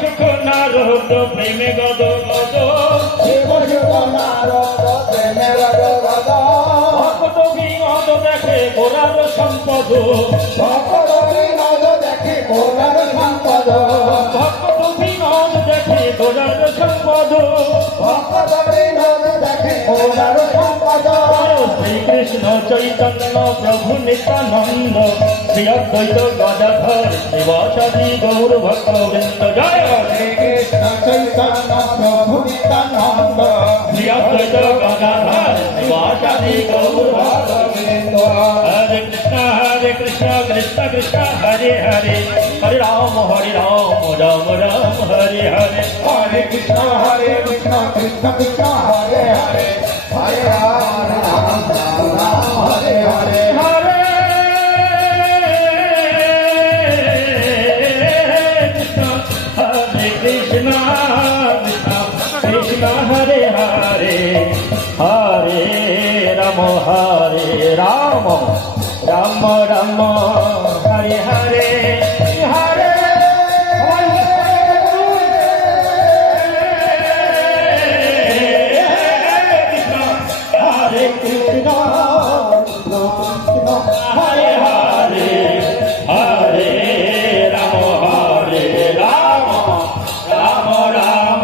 সুখ নারদ প্রেমে গদ গদ শিব সুখ নারদ প্রেমে গদ গদ ভক্ত বিনোদ দেখে গোরার সম্পদ ভক্ত বিনোদ দেখে গোরার সম্পদ ভক্ত বিনোদ দেখে গোরার সম্পদ ভক্ত বিনোদ দেখে গোরার সম্পদ শ্রীকৃষ্ণ চৈতন্য প্রভু নিত্যানন্দ শ্রী অদ্বৈত গদাধর শিবাসাদি গৌর ভক্তবৃন্দ জয় হরে কৃষ্ণ চৈতন্য প্রভু নিত্যানন্দ শ্রী অদ্বৈত গদাধর শিবাসাদি গৌর ভক্তবৃন্দ হরে কৃষ্ণ কৃষ্ণ কৃষ্ণ হরে হরে হরে রাম রাম রাম হরে হরে হরে কৃষ্ণ কৃষ্ণ কৃষ্ণ হরে হরে হরে রাম রাম রাম হরে হরে হরে কৃষ্ণ কৃষ্ণ হরে হরে হরে রাম রাম রাম হরে হরে হরে হরে কৃষ্ণ হরে হরে হরে রাম রাম রাম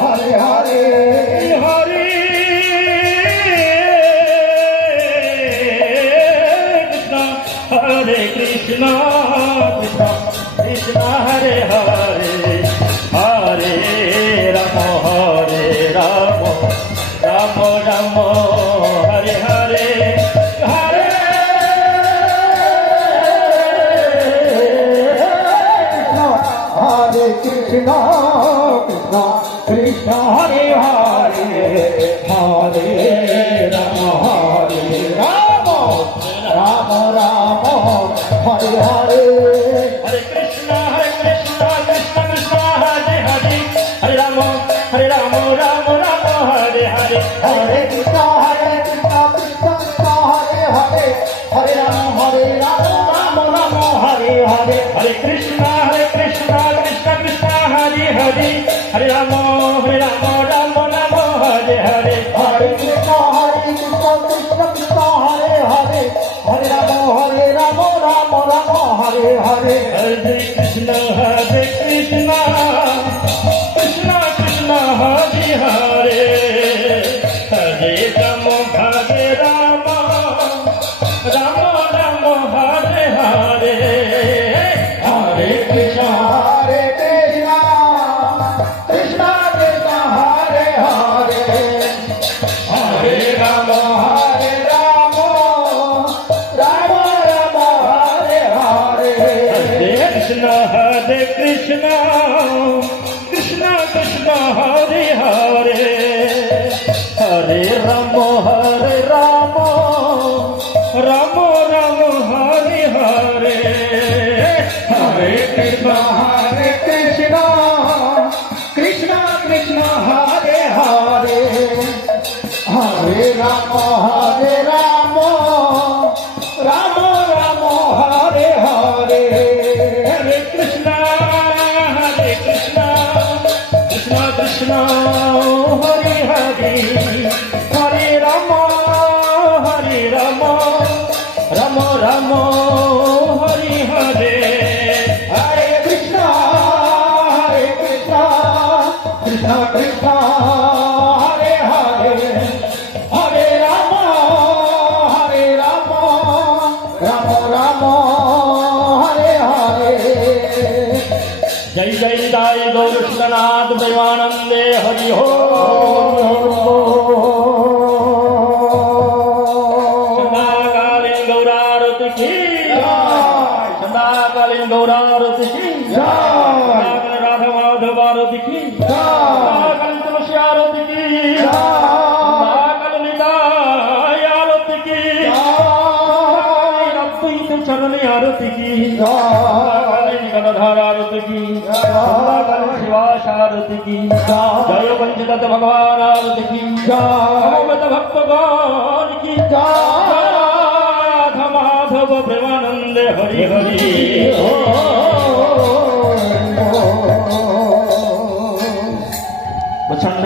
হরে হরে হরে কৃষ্ণ কৃষ্ণ কৃষ্ণ হরে হরে হরে রাম রাম রাম হরে হরে হরে হরে কৃষ্ণ কৃষ্ণ কৃষ্ণ হরে হরে হরে রাম রাম রাম রাম হরে হরে হরে কৃষ্ণ কৃষ্ণ কৃষ্ণ হরে হরে হরে রাম রাম রাম হরে হরে হরে কৃষ্ণ কৃষ্ণ কৃষ্ণ হরে হরে হরে রাম রাম রাম হরে হরে হরে কৃষ্ণ কৃষ্ণ কৃষ্ণ হরে হরে হরে রাম রাম রাম হরে হরে হরে কৃষ্ণ কৃষ্ণ কৃষ্ণ হরে হরে হরে রাম রাম রাম হরে হরে হরে কৃষ্ণ কৃষ্ণ কৃষ্ণ কৃষ্ণ হরে হরে হরে রাম রাম রাম হরে হরে হরে কৃষ্ণ কৃষ্ণ কৃষ্ণ কৃষ্ণ হরে হরে হরে রাম হরে রাম রাম রাম হরে হরে হরে কৃষ্ণ কৃষ্ণ কৃষ্ণ কৃষ্ণ হরে হরে হরে রাম রাম রাম হরে হরে হরে কৃষ্ণ কৃষ্ণ কৃষ্ণ কৃষ্ণ হরে হরে হরে রাম রাম রাম রাম হরে হরে হরে কৃষ্ণ কৃষ্ণ কৃষ্ণ হরে হরে হরে রাম রাম রাম হরে হরে হরে কৃষ্ণ কৃষ্ণ কৃষ্ণ হরে হরে হরে রাম রাম রাম হরে হরে जय जय दाय गौर सुनाथ प्रेमानंदे हरि हो सदाकालीन गौरारति की सदाकालीन गौरारति की सदाकालीन राधा माधव आरति की सदाकालीन तुलसी आरति की सदाकालीन निताय आरति की सदाकालीन अद्वैत चरण आरति की सदाकालीन गदाधर आरति की सदाकालीन शिवाशारति की जय पंचदत्त भगवान आरति की भगवत भक्तगण की राधा माधव प्रेमानंद हरि हरि প্রচন্ড